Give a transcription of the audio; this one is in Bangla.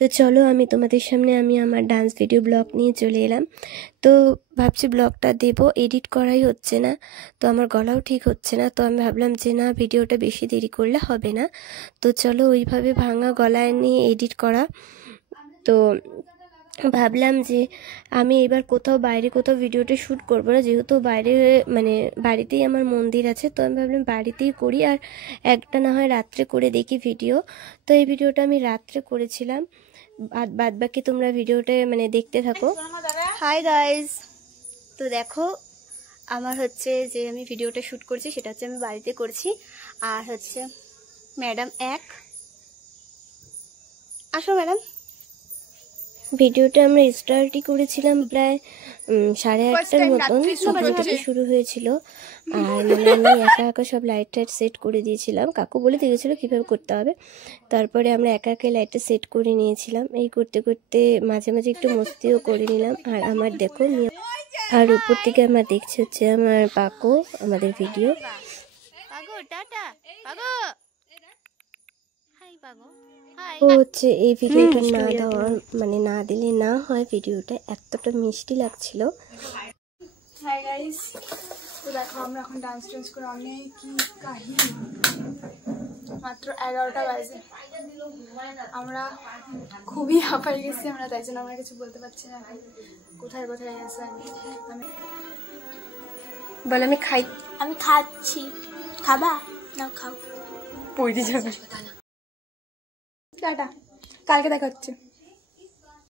তো চলো আমি তোমাদের সামনে আমার ডান্স ভিডিও ব্লগ নিয়ে চলে এলাম। তো ভাবছি ব্লগটা দেবো, এডিট করাই হচ্ছে না, তো আমার গলাও ঠিক হচ্ছে না। তো আমি ভাবলাম যে না, ভিডিওটা বেশি দেরি করলে হবে না, তো চলো ওইভাবে ভাঙা গলায় নিয়ে এডিট করা। তো ভাবলাম যে আমি এবার বাইরে কোথাও ভিডিওটা শ্যুট করবো না, যেহেতু বাইরে মানে বাড়িতেই আমার মন্দির আছে। তো আমি ভাবলাম বাড়িতেই করি, আর একটা না হয় রাত্রে করে দেখি ভিডিও। তো এই ভিডিওটা আমি রাত্রে করেছিলাম, বাদ বাকি তোমরা ভিডিওটা মানে দেখতে থাকো। হাই গাইজ, তো দেখো আমার হচ্ছে যে আমি ভিডিওটা শ্যুট করছি সেটা হচ্ছে আমি বাড়িতে করছি। আর হচ্ছে ম্যাডাম আসো ম্যাডাম। ভিডিওটা আমরা স্টার্টই করেছিলাম প্রায় 8:30টার মতন, তখন থেকে শুরু হয়েছিল। আর মানে আমি একা সব লাইট সেট করে দিয়েছিলাম, কাকু বলে দিয়েছিল কীভাবে করতে হবে। তারপরে আমরা একা লাইটটা সেট করে নিয়েছিলাম। এই করতে করতে মাঝে মাঝে একটু মস্তিও করে নিলাম। আর আমার দেখো, আর উপর থেকে আমার দেখছে হচ্ছে আমার পাকো আমাদের ভিডিও। ও হচ্ছে এই ভিডিওটা না দেওয়ার মানে না দিলে না হয়, ভিডিওটা এতটা মিষ্টি লাগছিল। হাই গাইস, তো দেখো আমরা এখন ডান্স করে অনেক কি কাহিনী, মাত্র 11টা বাজে, আমরা খুবই হাঁপাই গেছি আমরা, তাই জন্য আমরা কিছু বলতে পারছি না কোথায় কোথায় আছে। বল আমি খাচ্ছি, খাবা না? খাও, পড়ে যাবে। টাটা, কালকে দেখা হচ্ছে।